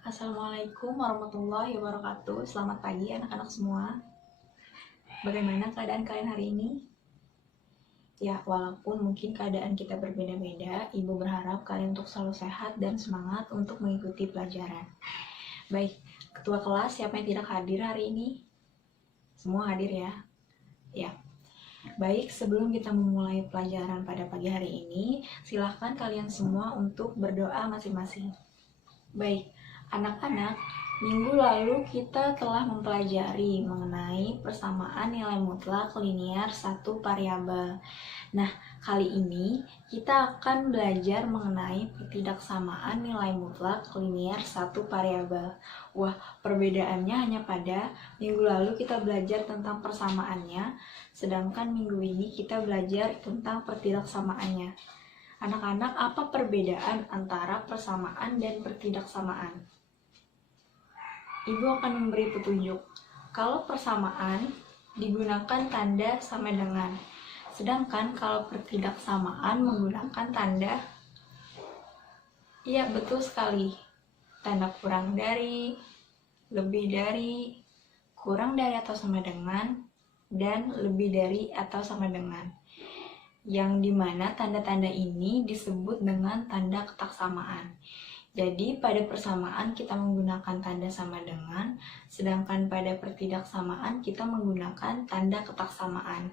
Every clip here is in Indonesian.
Assalamualaikum warahmatullahi wabarakatuh. Selamat pagi anak-anak semua. Bagaimana keadaan kalian hari ini? Ya, walaupun mungkin keadaan kita berbeda-beda, Ibu berharap kalian untuk selalu sehat dan semangat untuk mengikuti pelajaran. Baik, ketua kelas siapa yang tidak hadir hari ini? Semua hadir ya? Ya. Baik, sebelum kita memulai pelajaran pada pagi hari ini, silahkan kalian semua untuk berdoa masing-masing. Baik, anak-anak, minggu lalu kita telah mempelajari mengenai persamaan nilai mutlak linear satu variabel. Nah, kali ini kita akan belajar mengenai ketidaksamaan nilai mutlak linear satu variabel. Wah, perbedaannya hanya pada minggu lalu kita belajar tentang persamaannya, sedangkan minggu ini kita belajar tentang pertidaksamaannya. Anak-anak, apa perbedaan antara persamaan dan pertidaksamaan? Ibu akan memberi petunjuk. Kalau persamaan digunakan tanda sama dengan, sedangkan kalau pertidaksamaan menggunakan tanda, iya betul sekali, tanda kurang dari, lebih dari, kurang dari atau sama dengan, dan lebih dari atau sama dengan. Yang dimana tanda-tanda ini disebut dengan tanda ketaksamaan. Jadi pada persamaan kita menggunakan tanda sama dengan, sedangkan pada pertidaksamaan kita menggunakan tanda ketaksamaan.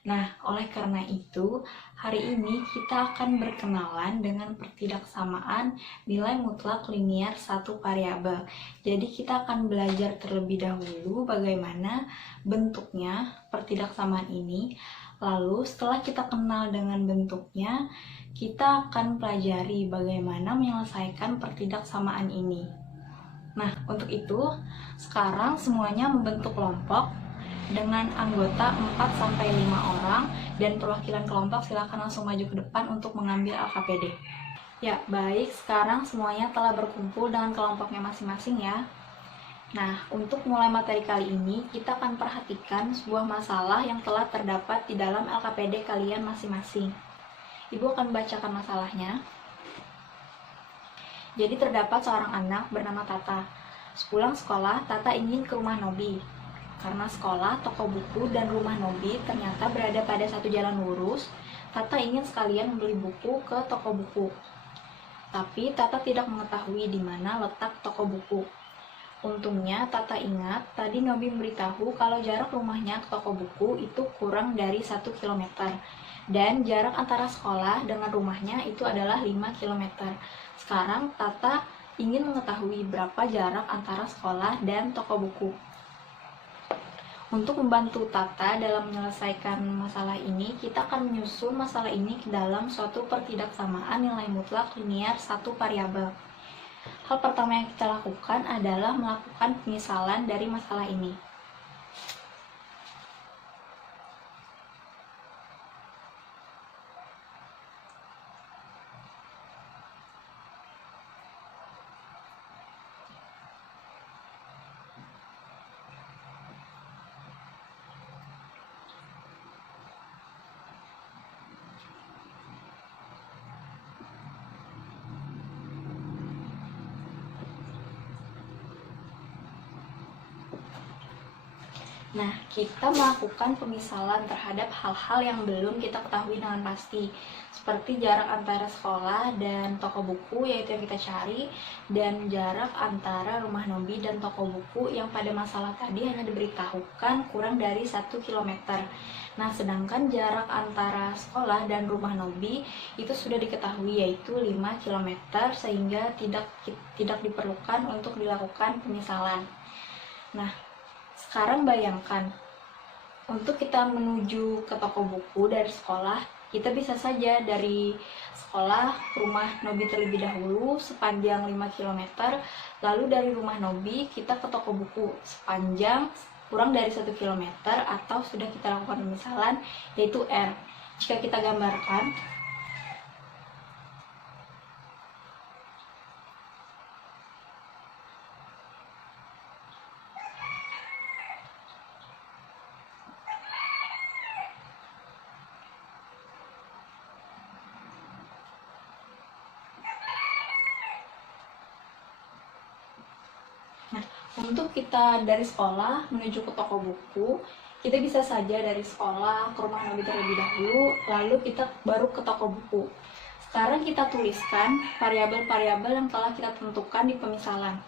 Nah, oleh karena itu, hari ini kita akan berkenalan dengan pertidaksamaan nilai mutlak linear satu variabel. Jadi kita akan belajar terlebih dahulu bagaimana bentuknya pertidaksamaan ini. Lalu setelah kita kenal dengan bentuknya, kita akan pelajari bagaimana menyelesaikan pertidaksamaan ini. Nah, untuk itu, sekarang semuanya membentuk kelompok dengan anggota 4-5 orang, dan perwakilan kelompok silakan langsung maju ke depan untuk mengambil LKPD. Ya, baik, sekarang semuanya telah berkumpul dengan kelompoknya masing-masing ya. Nah, untuk mulai materi kali ini, kita akan perhatikan sebuah masalah yang telah terdapat di dalam LKPD kalian masing-masing. Ibu akan bacakan masalahnya. Jadi terdapat seorang anak bernama Tata. Sepulang sekolah, Tata ingin ke rumah Nobi. Karena sekolah, toko buku, dan rumah Nobi ternyata berada pada satu jalan lurus, Tata ingin sekalian membeli buku ke toko buku. Tapi Tata tidak mengetahui di mana letak toko buku. Untungnya Tata ingat tadi Nobi memberitahu kalau jarak rumahnya ke toko buku itu kurang dari 1 km. Dan jarak antara sekolah dengan rumahnya itu adalah 5 km. Sekarang Tata ingin mengetahui berapa jarak antara sekolah dan toko buku. Untuk membantu Tata dalam menyelesaikan masalah ini, kita akan menyusun masalah ini ke dalam suatu pertidaksamaan nilai mutlak linear satu variabel. Hal pertama yang kita lakukan adalah melakukan pemisalan dari masalah ini. Nah, kita melakukan pemisalan terhadap hal-hal yang belum kita ketahui dengan pasti, seperti jarak antara sekolah dan toko buku, yaitu yang kita cari, dan jarak antara rumah Nobi dan toko buku yang pada masalah tadi hanya diberitahukan kurang dari 1 km. Nah, sedangkan jarak antara sekolah dan rumah Nobi itu sudah diketahui, yaitu 5 km, sehingga tidak diperlukan untuk dilakukan pemisalan. Nah, sekarang bayangkan, untuk kita menuju ke toko buku dari sekolah, kita bisa saja dari sekolah ke rumah Nobi terlebih dahulu sepanjang 5 km, lalu dari rumah Nobi kita ke toko buku sepanjang kurang dari 1 km, atau sudah kita lakukan pemisalan, yaitu R. Jika kita gambarkan, Untuk kita dari sekolah menuju ke toko buku, kita bisa saja dari sekolah ke rumah Nobi terlebih dahulu, lalu kita baru ke toko buku. Sekarang kita tuliskan variabel-variabel yang telah kita tentukan di pemisalan.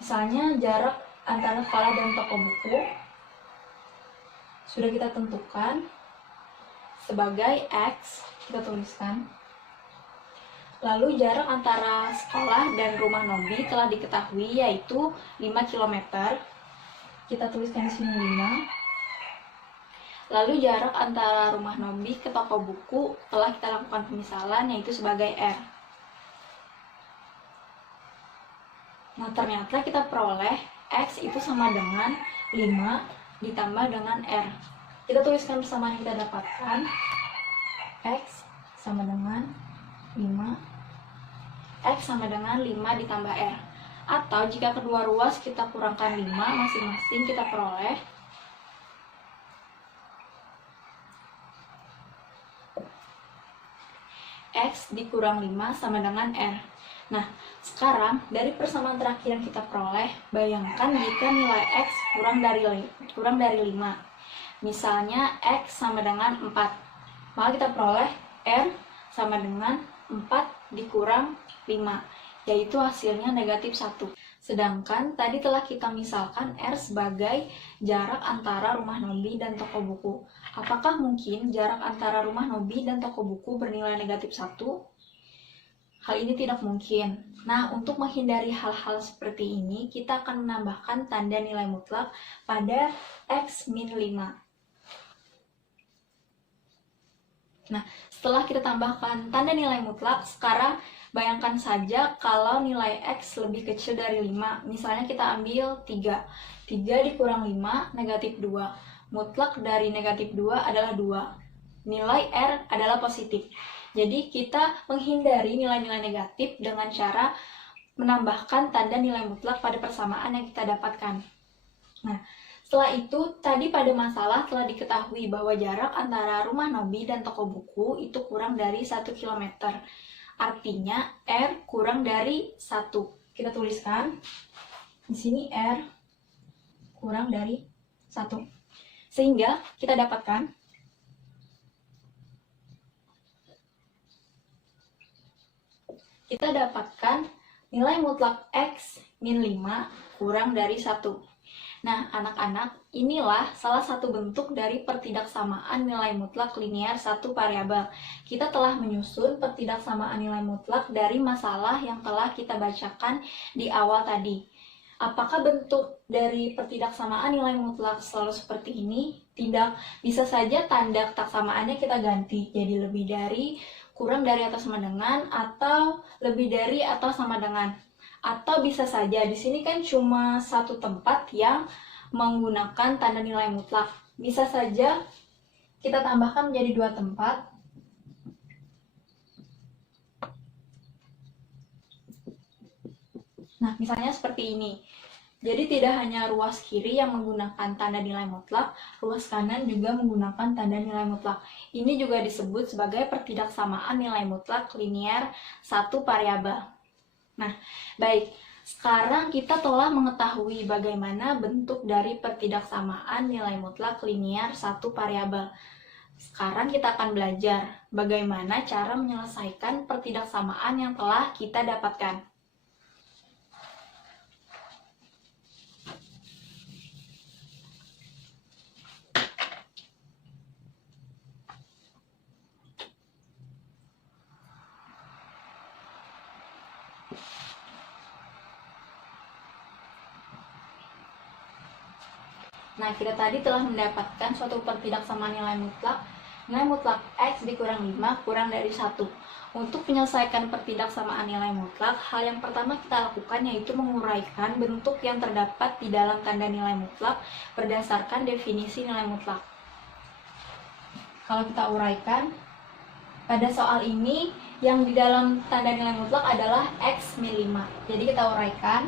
Misalnya jarak antara sekolah dan toko buku sudah kita tentukan sebagai X, kita tuliskan. Lalu jarak antara sekolah dan rumah Nobi telah diketahui yaitu 5 km. Kita tuliskan di sini 5. Lalu jarak antara rumah Nobi ke toko buku telah kita lakukan pemisalan yaitu sebagai R. Nah, ternyata kita peroleh X itu sama dengan 5 ditambah dengan R. Kita tuliskan persamaan yang kita dapatkan. X sama dengan 5. X sama dengan 5 ditambah R. Atau jika kedua ruas kita kurangkan 5 masing-masing, kita peroleh X dikurang 5 sama dengan R. Nah, sekarang dari persamaan terakhir yang kita peroleh, bayangkan jika nilai X kurang dari 5. Misalnya X sama dengan 4. Maka kita peroleh R sama dengan 4 dikurang 5, yaitu hasilnya negatif 1. Sedangkan tadi telah kita misalkan R sebagai jarak antara rumah Nobi dan toko buku. Apakah mungkin jarak antara rumah Nobi dan toko buku bernilai negatif 1? Hal ini tidak mungkin. Nah, untuk menghindari hal-hal seperti ini, kita akan menambahkan tanda nilai mutlak pada X min 5. Nah, setelah kita tambahkan tanda nilai mutlak, sekarang bayangkan saja kalau nilai X lebih kecil dari 5. Misalnya kita ambil 3. 3 dikurang 5, negatif 2. Mutlak dari negatif 2 adalah 2. Nilai R adalah positif. Jadi kita menghindari nilai-nilai negatif dengan cara menambahkan tanda nilai mutlak pada persamaan yang kita dapatkan. Nah, setelah itu, tadi pada masalah telah diketahui bahwa jarak antara rumah Nobi dan toko buku itu kurang dari 1 km. Artinya, R kurang dari 1. Kita tuliskan di sini R kurang dari 1. Sehingga kita dapatkan nilai mutlak X min 5 kurang dari 1. Nah, anak-anak, inilah salah satu bentuk dari pertidaksamaan nilai mutlak linear satu variabel. Kita telah menyusun pertidaksamaan nilai mutlak dari masalah yang telah kita bacakan di awal tadi. Apakah bentuk dari pertidaksamaan nilai mutlak selalu seperti ini? Tidak. Bisa saja tanda ketaksamaannya kita ganti jadi lebih dari, kurang dari atau sama dengan, atau lebih dari atau sama dengan. Atau bisa saja di sini kan cuma satu tempat yang menggunakan tanda nilai mutlak. Bisa saja kita tambahkan menjadi 2 tempat. Nah, misalnya seperti ini. Jadi tidak hanya ruas kiri yang menggunakan tanda nilai mutlak, ruas kanan juga menggunakan tanda nilai mutlak. Ini juga disebut sebagai pertidaksamaan nilai mutlak linear satu variabel. Nah, baik. Sekarang kita telah mengetahui bagaimana bentuk dari pertidaksamaan nilai mutlak linear satu variabel. Sekarang kita akan belajar bagaimana cara menyelesaikan pertidaksamaan yang telah kita dapatkan. Nah, kita tadi telah mendapatkan suatu pertidaksamaan nilai mutlak X dikurang 5 kurang dari 1. Untuk menyelesaikan pertidaksamaan nilai mutlak, hal yang pertama kita lakukan yaitu menguraikan bentuk yang terdapat di dalam tanda nilai mutlak berdasarkan definisi nilai mutlak. Kalau kita uraikan, pada soal ini yang di dalam tanda nilai mutlak adalah X min 5. Jadi kita uraikan.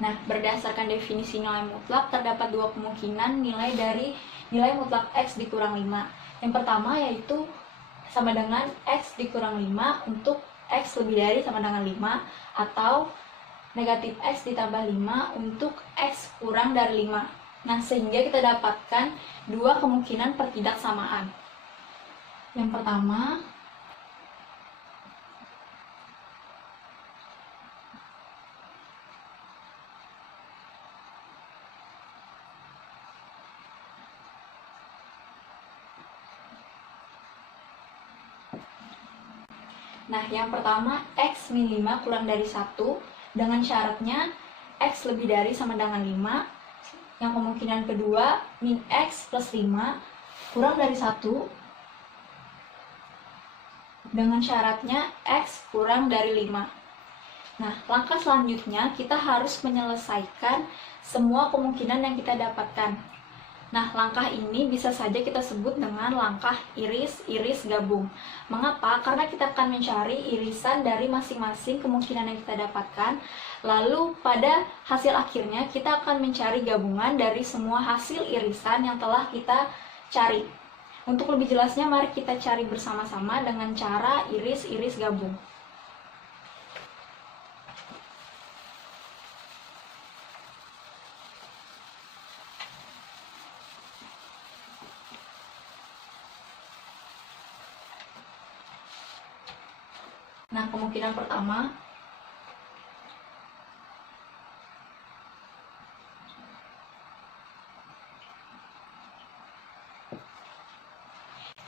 Nah, berdasarkan definisi nilai mutlak, terdapat dua kemungkinan nilai mutlak X dikurang 5. Yang pertama yaitu sama dengan X dikurang 5 untuk X lebih dari sama dengan 5, atau negatif X ditambah 5 untuk X kurang dari 5. Nah, sehingga kita dapatkan dua kemungkinan pertidaksamaan. Yang pertama, X min 5 kurang dari 1 dengan syaratnya X lebih dari sama dengan 5. Yang kemungkinan kedua, min X plus 5 kurang dari 1 dengan syaratnya X kurang dari 5. Nah, langkah selanjutnya kita harus menyelesaikan semua kemungkinan yang kita dapatkan. Nah, langkah ini bisa saja kita sebut dengan langkah iris gabung. Mengapa? Karena kita akan mencari irisan dari masing-masing kemungkinan yang kita dapatkan. Lalu pada hasil akhirnya kita akan mencari gabungan dari semua hasil irisan yang telah kita cari. Untuk lebih jelasnya, mari kita cari bersama-sama dengan cara iris gabung. Nah, kemungkinan pertama,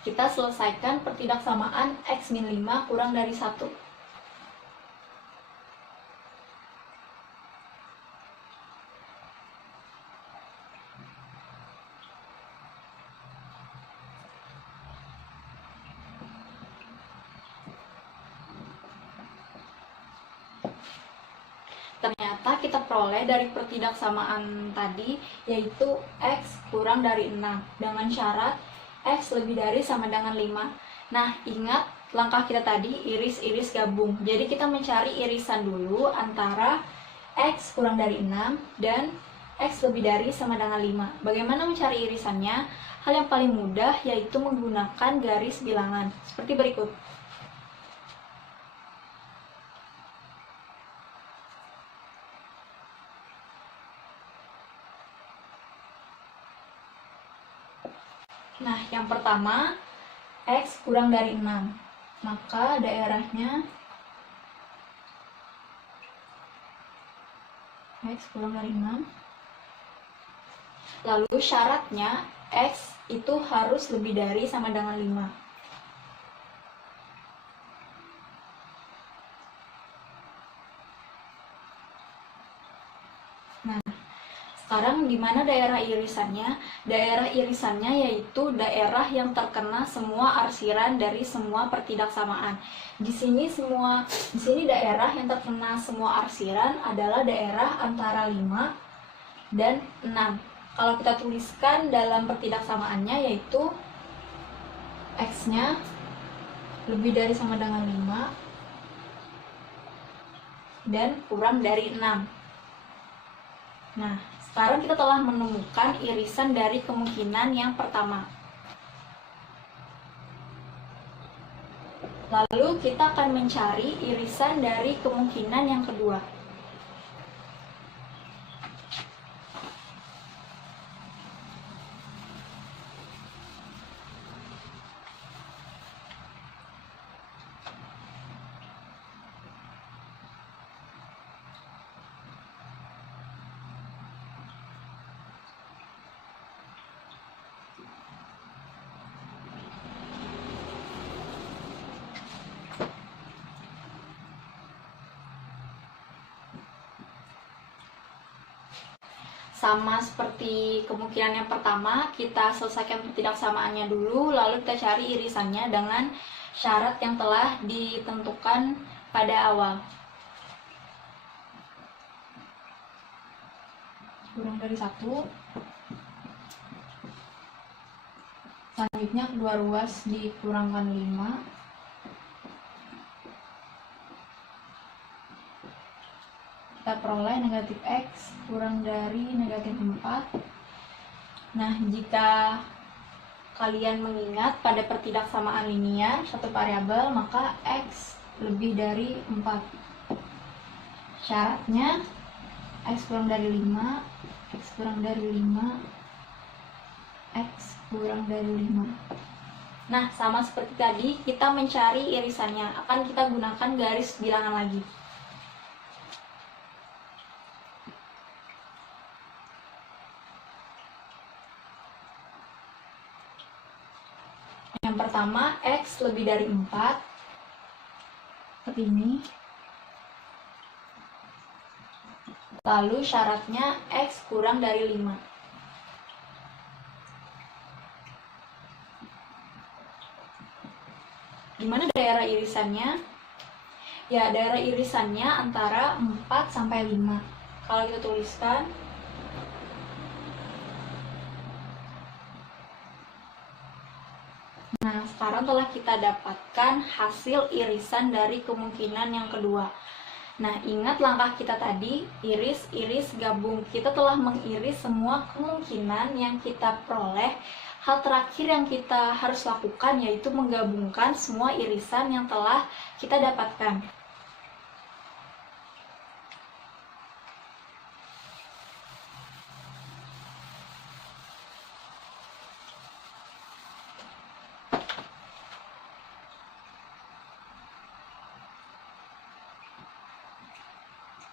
kita selesaikan pertidaksamaan X min 5 kurang dari 1. Ternyata kita peroleh dari pertidaksamaan tadi yaitu X kurang dari 6 dengan syarat X lebih dari sama dengan 5. Nah, ingat langkah kita tadi iris gabung. Jadi kita mencari irisan dulu antara X kurang dari 6 dan X lebih dari sama dengan 5. Bagaimana mencari irisannya? Hal yang paling mudah yaitu menggunakan garis bilangan seperti berikut. Nah, yang pertama, X kurang dari 6. Maka daerahnya X kurang dari 6. Lalu syaratnya X itu harus lebih dari sama dengan 5. Sekarang di mana daerah irisannya? Daerah irisannya yaitu daerah yang terkena semua arsiran dari semua pertidaksamaan. Di sini daerah yang terkena semua arsiran adalah daerah antara 5 dan 6. Kalau kita tuliskan dalam pertidaksamaannya yaitu X-nya lebih dari sama dengan 5 dan kurang dari 6. Nah, sekarang kita telah menemukan irisan dari kemungkinan yang pertama. Lalu kita akan mencari irisan dari kemungkinan yang kedua. Sama seperti kemungkinan yang pertama, kita selesaikan pertidaksamaannya dulu, lalu kita cari irisannya dengan syarat yang telah ditentukan pada awal. Kurang dari 1. Selanjutnya kedua ruas dikurangkan 5. Kita peroleh negatif X kurang dari negatif 4. Nah, jika kalian mengingat pada pertidaksamaan linear satu variabel, maka X lebih dari 4. Syaratnya X kurang dari 5, X kurang dari 5, X kurang dari 5. Nah, sama seperti tadi, kita mencari irisannya. Akan kita gunakan garis bilangan lagi. Yang pertama, X lebih dari 4. Seperti ini. Lalu syaratnya X kurang dari 5. Gimana daerah irisannya? Ya, daerah irisannya antara 4 sampai 5. Kalau kita tuliskan, nah, sekarang telah kita dapatkan hasil irisan dari kemungkinan yang kedua. Nah, ingat langkah kita tadi, iris, iris, gabung. Kita telah mengiris semua kemungkinan yang kita peroleh. Hal terakhir yang kita harus lakukan yaitu menggabungkan semua irisan yang telah kita dapatkan.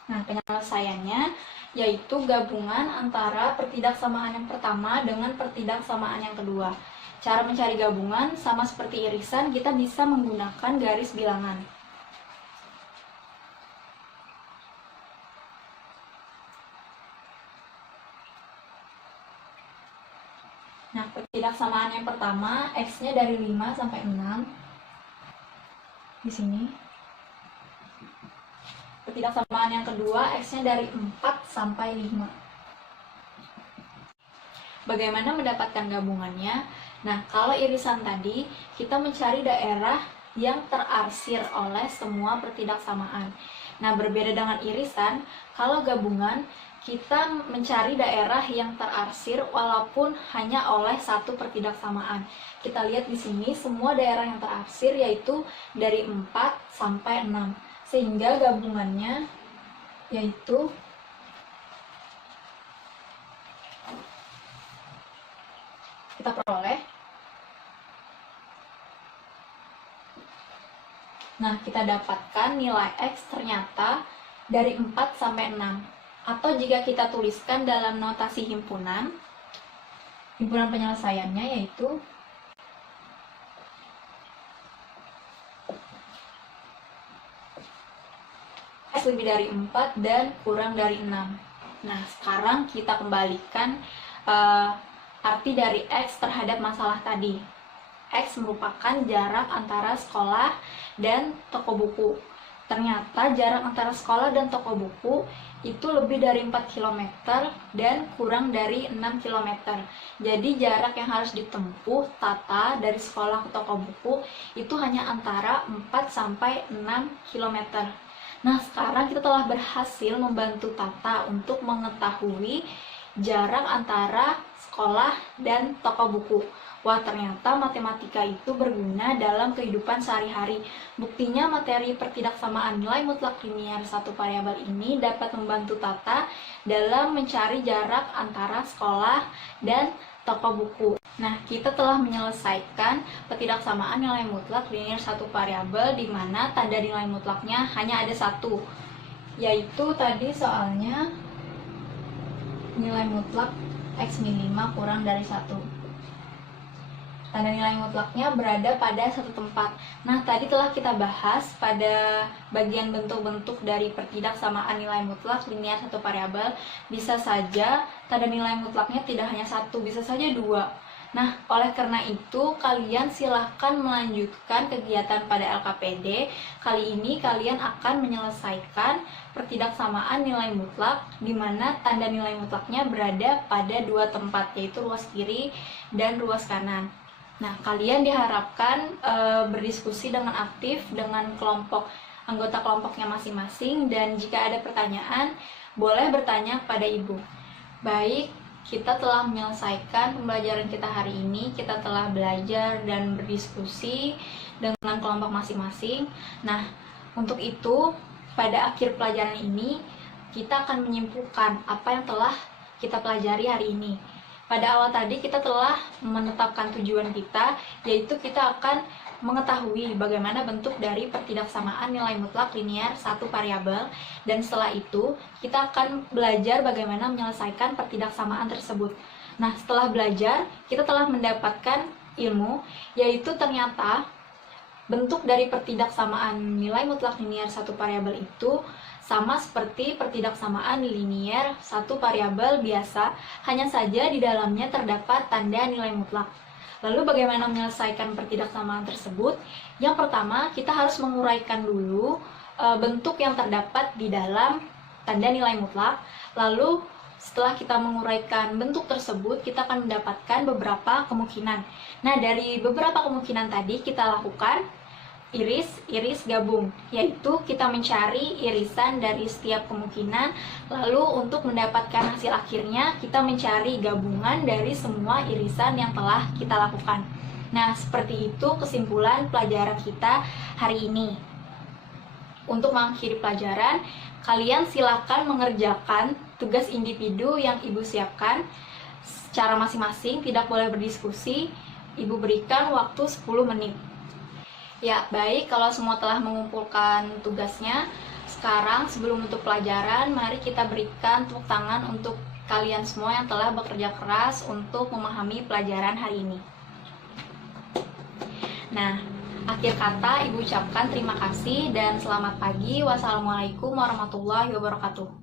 Nah, penyelesaiannya yaitu gabungan antara pertidaksamaan yang pertama dengan pertidaksamaan yang kedua. Cara mencari gabungan sama seperti irisan, kita bisa menggunakan garis bilangan. Nah, pertidaksamaan yang pertama, X-nya dari 5 sampai 6. Di sini. Pertidaksamaan yang kedua, X-nya dari 4 sampai 5. Bagaimana mendapatkan gabungannya? Nah, kalau irisan tadi, kita mencari daerah yang terarsir oleh semua pertidaksamaan. Nah, berbeda dengan irisan, kalau gabungan, kita mencari daerah yang terarsir walaupun hanya oleh satu pertidaksamaan. Kita lihat di sini, semua daerah yang terarsir yaitu dari 4 sampai 6. Sehingga gabungannya yaitu kita peroleh. Nah, kita dapatkan nilai X ternyata dari 4 sampai 6. Atau jika kita tuliskan dalam notasi himpunan penyelesaiannya yaitu X lebih dari 4 dan kurang dari 6. Nah, sekarang kita kembalikan arti dari X terhadap masalah tadi. X merupakan jarak antara sekolah dan toko buku. Ternyata jarak antara sekolah dan toko buku itu lebih dari 4 km dan kurang dari 6 km. Jadi jarak yang harus ditempuh Tata dari sekolah ke toko buku itu hanya antara 4 sampai 6 km. Nah, sekarang kita telah berhasil membantu Tata untuk mengetahui jarak antara sekolah dan toko buku. Wah, ternyata matematika itu berguna dalam kehidupan sehari-hari. Buktinya materi pertidaksamaan nilai mutlak linear satu variabel ini dapat membantu Tata dalam mencari jarak antara sekolah dan toko buku. Nah, kita telah menyelesaikan pertidaksamaan nilai mutlak linear satu variabel di mana tanda nilai mutlaknya hanya ada satu, yaitu tadi soalnya nilai mutlak X min 5 kurang dari 1. Tanda nilai mutlaknya berada pada satu tempat. Nah, tadi telah kita bahas pada bagian bentuk-bentuk dari pertidaksamaan nilai mutlak linear satu variabel. Bisa saja tanda nilai mutlaknya tidak hanya satu, bisa saja dua. Nah, oleh karena itu, kalian silahkan melanjutkan kegiatan pada LKPD. Kali ini kalian akan menyelesaikan pertidaksamaan nilai mutlak, di mana tanda nilai mutlaknya berada pada dua tempat, yaitu ruas kiri dan ruas kanan. Nah, kalian diharapkan berdiskusi dengan aktif dengan anggota kelompoknya masing-masing, dan jika ada pertanyaan, boleh bertanya pada Ibu. Baik, kita telah menyelesaikan pembelajaran kita hari ini. Kita telah belajar dan berdiskusi dengan kelompok masing-masing. Nah, untuk itu, pada akhir pelajaran ini, kita akan menyimpulkan apa yang telah kita pelajari hari ini. Pada awal tadi kita telah menetapkan tujuan kita, yaitu kita akan mengetahui bagaimana bentuk dari pertidaksamaan nilai mutlak linear satu variabel, dan setelah itu kita akan belajar bagaimana menyelesaikan pertidaksamaan tersebut. Nah, setelah belajar, kita telah mendapatkan ilmu, yaitu ternyata bentuk dari pertidaksamaan nilai mutlak linear satu variabel itu sama seperti pertidaksamaan linear satu variabel biasa, hanya saja di dalamnya terdapat tanda nilai mutlak. Lalu bagaimana menyelesaikan pertidaksamaan tersebut? Yang pertama, kita harus menguraikan dulu bentuk yang terdapat di dalam tanda nilai mutlak. Lalu setelah kita menguraikan bentuk tersebut, kita akan mendapatkan beberapa kemungkinan. Nah, dari beberapa kemungkinan tadi kita lakukan iris gabung, yaitu kita mencari irisan dari setiap kemungkinan, lalu untuk mendapatkan hasil akhirnya kita mencari gabungan dari semua irisan yang telah kita lakukan. Nah, seperti itu kesimpulan pelajaran kita hari ini. Untuk mengakhiri pelajaran, kalian silakan mengerjakan tugas individu yang Ibu siapkan secara masing-masing, tidak boleh berdiskusi. Ibu berikan waktu 10 menit. Ya, baik, kalau semua telah mengumpulkan tugasnya, sekarang sebelum menutup pelajaran, mari kita berikan tepuk tangan untuk kalian semua yang telah bekerja keras untuk memahami pelajaran hari ini. Nah, akhir kata Ibu ucapkan terima kasih dan selamat pagi. Wassalamualaikum warahmatullahi wabarakatuh.